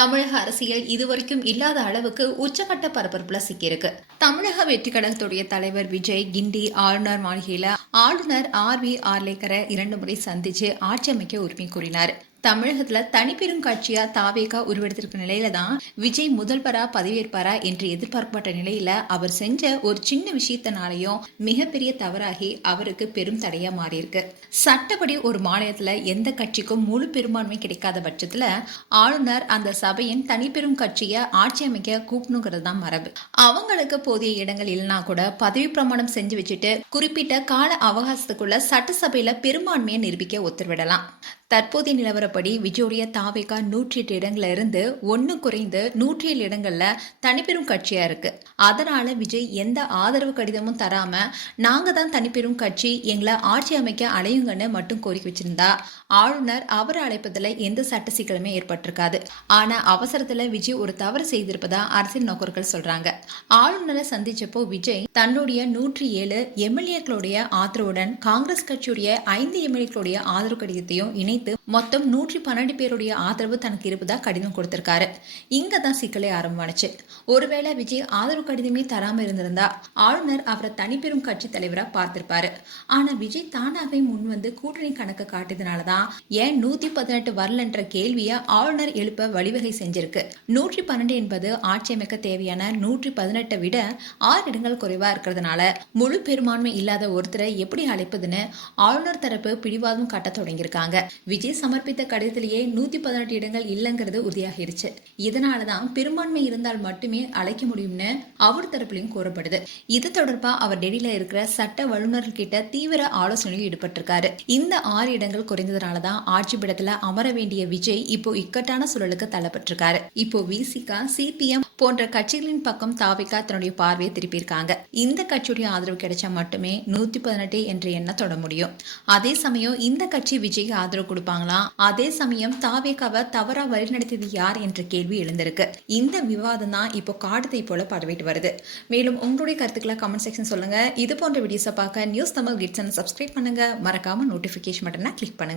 தமிழக அரசியல் இதுவரைக்கும் இல்லாத அளவுக்கு உச்சகட்ட பரபரப்புல சிக்கியிருக்கு. தமிழக வெற்றி கழகத்துடைய தலைவர் விஜய் கிண்டி ஆளுநர் மாளிகையில ஆளுநர் RV ஆர்லேக்கரை 2 முறை சந்திச்சு ஆட்சி அமைக்க உரிமை கோரினார். தமிழகத்துல தனிப்பெரும் கட்சியா தாவேகா உருவெடுத்திருக்க நிலையில தான் விஜய் முதல்வரா பதவியேற்பாரா என்று எதிர்பார்க்கப்பட்ட நிலையில அவர் செஞ்ச ஒரு சின்ன விஷயத்தினாலையும் மிகப்பெரிய தவறாகி அவருக்கு பெரும் தடையா மாறியிருக்கு. சட்டப்படி ஒரு மாநிலத்துல எந்த கட்சிக்கும் முழு பெரும்பான்மை கிடைக்காத பட்சத்துல ஆளுநர் அந்த சபையின் தனிப்பெரும் கட்சியை ஆட்சி அமைக்க கூப்பிடுங்கிறது தான் மரபு. அவங்களுக்கு போதிய இடங்கள் இல்லைனா கூட பதவி பிரமாணம் செஞ்சு வச்சுட்டு குறிப்பிட்ட கால அவகாசத்துக்குள்ள சட்டசபையில பெரும்பான்மையை நிரூபிக்க உத்தரவிடலாம். தற்போதைய நிலவரப்படி விஜயோடைய தாவேகா 108 இடங்கள்ல இருந்து 1 குறைந்து 107 இடங்கள்ல தனிப்பெரும் கட்சியா இருக்கு. அதனால விஜய் எந்த ஆதரவு கடிதமும் தராம நாங்க தான் தனிப்பெரும் கட்சி, எங்களை ஆட்சி அமைக்க அலையுங்கன்னு மட்டும் கோரிக்கை வச்சிருந்தா ஆளுநர் அவரை அழைப்பதில் எந்த சட்ட சிக்கலுமே ஏற்பட்டிருக்காது. ஆனா அவசரத்துல விஜய் ஒரு தவறு செய்திருப்பதா அரசியல் நோக்கர்கள் சொல்றாங்க. ஆளுநரை சந்திச்சப்போ விஜய் தன்னுடைய 107 எம்எல்ஏக்களுடைய ஆதரவுடன் காங்கிரஸ் கட்சியுடைய 5 எம்எல்ஏக்களுடைய ஆதரவு கடிதத்தையும் இணைத்து மொத்தம் 112 பேருடைய ஆதரவு தனக்கு இருப்பதா கடிதம் கொடுத்திருக்காரு. இங்கதான் சிக்கலே ஆரம்பமானுச்சு. ஒருவேளை விஜய் ஆதரவு கடிதமே தராம இருந்திருந்தா ஆளுநர் அவரை தனிப்பெரும் கட்சி தலைவரா பார்த்திருப்பாரு. ஆனா விஜய் தானாகவே முன் வந்து கூட்டணி கணக்கு காட்டியதுனாலதான் ஏன் 118 வரலன்ற கேள்வியை ஆளுநர் எழுப்ப வழிவகை செஞ்சிருக்கு. 112 என்பது ஆட்சி அமைக்க தேவையான 118 விட 6 இடங்கள் குறைவா இருக்கிறதுனால முழு பெரும்பான்மை இல்லாத ஒருத்தரை எப்படி அழைப்பதுன்னு ஆளுநர் தரப்பு பிடிவாதம் காட்ட தொடங்கியிருக்காங்க. விஜய் சமர்ப்பித்த கடிதத்திலேயே 118 இடங்கள் இல்லைங்கிறது உறுதியாகிருச்சு. இதனாலதான் பெரும்பான்மை இருந்தால் மட்டுமே அழைக்க முடியும்னு அவர் தரப்புலையும் கூறப்படுது. இது தொடர்பா அவர் டெல்லியில இருக்கிற சட்ட வல்லுநர்கள் கிட்ட தீவிர ஆலோசனையில் ஈடுபட்டிருக்காரு. இந்த 6 இடங்கள் குறைந்ததுனாலதான் ஆட்சி பீடத்துல அமர வேண்டிய விஜய் இப்போ இக்கட்டான சூழலுக்கு தள்ளப்பட்டிருக்காரு. இப்போ விசிக, CPM போன்ற கட்சிகளின் பக்கம் தாவேகா தன்னுடைய பார்வையை திருப்பியிருக்காங்க. இந்த கட்சியுடைய ஆதரவு கிடைச்சா மட்டுமே 118 என்ற எண்ணம் தொட முடியும். அதே சமயம் இந்த கட்சி விஜய்க்கு ஆதரவு கொடுப்பாங்களா? அதே சமயம் தாவேகாவை தவறா வழிநடத்தியது யார் என்ற கேள்வி எழுந்திருக்கு. இந்த விவாதம் தான் இப்போ காடுதை போல பரவிட்டு வருது. மேலும் உங்களுடைய கருத்துக்களை கமெண்ட் செக்ஷன் சொல்லுங்க. இது போன்ற வீடியோஸை பார்க்க நியூஸ் தமிழ் கிட்ஸ் சப்ஸ்கிரைப் பண்ணுங்க. மறக்காம நோட்டிபிகேஷன் பட்டனை கிளிக் பண்ணுங்க.